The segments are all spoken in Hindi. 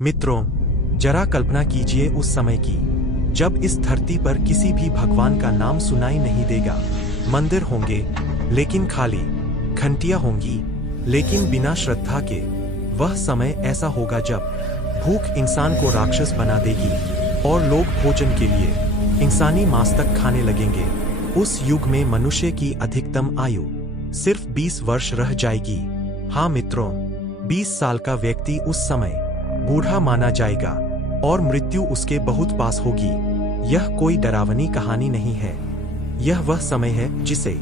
मित्रों, जरा कल्पना कीजिए उस समय की जब इस धरती पर किसी भी भगवान का नाम सुनाई नहीं देगा। मंदिर होंगे लेकिन खाली, घंटियां होंगी लेकिन बिना श्रद्धा के। वह समय ऐसा होगा जब भूख इंसान को राक्षस बना देगी और लोग भोजन के लिए इंसानी मांस तक खाने लगेंगे। उस युग में मनुष्य की अधिकतम आयु सिर्फ 20 वर्ष रह जाएगी। हाँ मित्रों, 20 साल का व्यक्ति उस समय बूढ़ा माना जाएगा और मृत्यु उसके बहुत पास होगी। यह कोई डरावनी कहानी नहीं है, यह वह समय है जिसे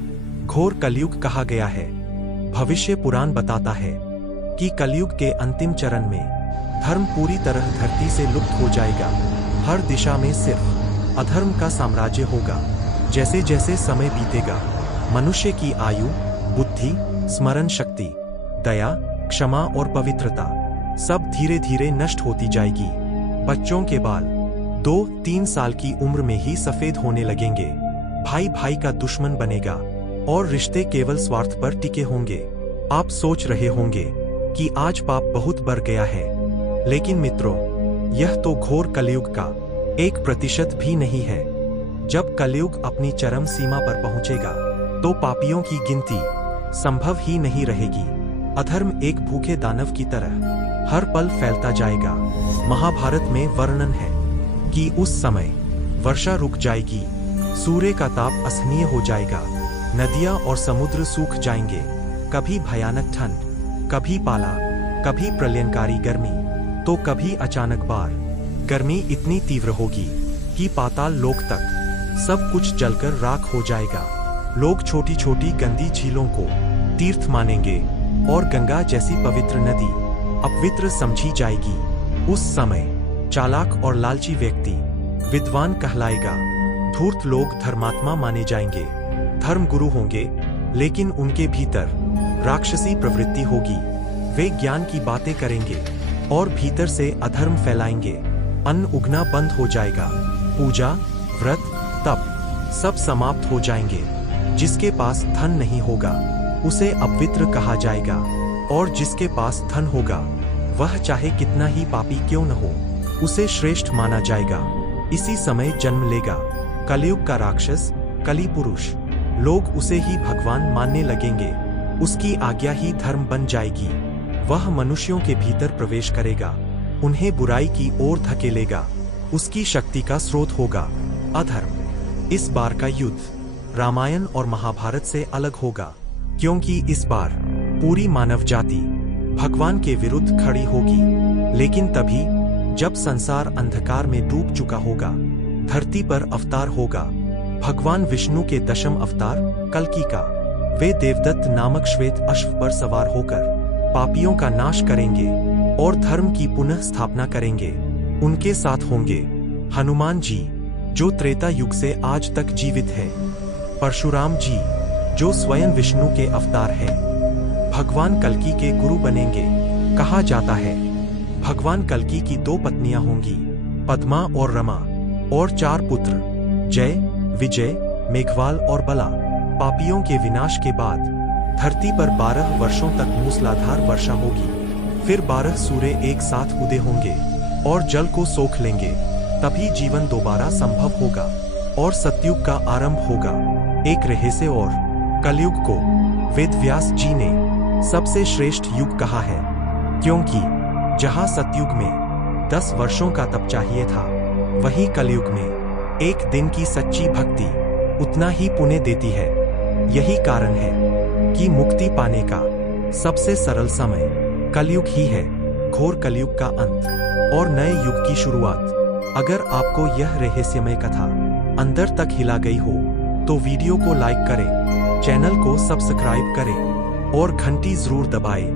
घोर कलयुग कहा गया है। भविष्य पुराण बताता है कि कलयुग के अंतिम चरण में धर्म पूरी तरह धरती से लुप्त हो जाएगा। हर दिशा में सिर्फ अधर्म का साम्राज्य होगा। जैसे जैसे समय बीतेगा, मनुष्य की आयु, बुद्धि, स्मरण शक्ति, दया, क्षमा और पवित्रता सब धीरे धीरे नष्ट होती जाएगी। बच्चों के बाल 2-3 साल की उम्र में ही सफेद होने लगेंगे। भाई भाई का दुश्मन बनेगा और रिश्ते केवल स्वार्थ पर टिके होंगे। आप सोच रहे होंगे कि आज पाप बहुत बढ़ गया है, लेकिन मित्रों, यह तो घोर कलयुग का 1% भी नहीं है। जब कलयुग अपनी चरम सीमा पर पहुंचेगा तो पापियों की गिनती संभव ही नहीं रहेगी। अधर्म एक भूखे दानव की तरह हर पल फैलता जाएगा। महाभारत में वर्णन है कि उस समय वर्षा रुक जाएगी, सूर्य का ताप असहनीय हो जाएगा, नदियां और समुद्र सूख जाएंगे। कभी भयानक ठंड, कभी पाला, कभी प्रलयंकारी गर्मी, तो कभी अचानक बाढ़। गर्मी इतनी तीव्र होगी कि पाताल लोक तक सब कुछ जलकर राख हो जाएगा। लोग छोटी छोटी गंदी झीलों को तीर्थ मानेंगे और गंगा जैसी पवित्र नदी अपवित्र समझी जाएगी। उस समय चालाक और लालची व्यक्ति विद्वान कहलाएगा। धूर्त लोग धर्मात्मा माने जाएंगे। धर्म गुरु होंगे लेकिन उनके भीतर राक्षसी प्रवृत्ति होगी। वे ज्ञान की बातें करेंगे और भीतर से अधर्म फैलाएंगे। अन्न उगना बंद हो जाएगा। पूजा, व्रत, तप सब समाप्त हो जाएंगे। जिसके पास धन नहीं होगा उसे अपवित्र कहा जाएगा और जिसके पास धन होगा वह चाहे कितना ही पापी क्यों न हो, उसे श्रेष्ठ माना जाएगा। इसी समय जन्म लेगा कलयुग का राक्षस, कली पुरुष। लोग उसे ही भगवान मानने लगेंगे। उसकी आज्ञा ही धर्म बन जाएगी। वह मनुष्यों के भीतर प्रवेश करेगा, उन्हें बुराई की ओर धकेलेगा। उसकी शक्ति का स्रोत होगा अधर्म। इस बार का युद्ध रामायण और महाभारत से अलग होगा, क्योंकि इस बार पूरी मानव जाति भगवान के विरुद्ध खड़ी होगी। लेकिन तभी जब संसार अंधकार में डूब चुका होगा, धरती पर अवतार होगा भगवान विष्णु के दशम अवतार कल्कि का। वे देवदत्त नामक श्वेत अश्व पर सवार होकर पापियों का नाश करेंगे और धर्म की पुनः स्थापना करेंगे। उनके साथ होंगे हनुमान जी, जो त्रेता युग से आज तक जीवित है, परशुराम जी, जो स्वयं विष्णु के अवतार है, भगवान कल्कि के गुरु बनेंगे। कहा जाता है भगवान कल्कि की 2 पत्नियां होंगी, पद्मा और रमा, और 4 पुत्र, जय, विजय, मेघवाल और बला। पापियों के विनाश के बाद धरती पर 12 वर्षों तक मूसलाधार वर्षा होगी। फिर 12 सूर्य एक साथ उदय होंगे और जल को सोख लेंगे। तभी जीवन दोबारा संभव होगा और सतयुग का आरंभ होगा। एक रहस्य और, कलयुग को वेदव्यास जी ने सबसे श्रेष्ठ युग कहा है, क्योंकि जहां सतयुग में 10 वर्षों का तप चाहिए था, वहीं कलयुग में एक दिन की सच्ची भक्ति उतना ही पुण्य देती है। यही कारण है कि मुक्ति पाने का सबसे सरल समय कलयुग ही है। घोर कलयुग का अंत और नए युग की शुरुआत। अगर आपको यह रहस्यमय कथा अंदर तक हिला गई हो तो वीडियो को लाइक करें, चैनल को सब्सक्राइब करें और घंटी जरूर दबाएं।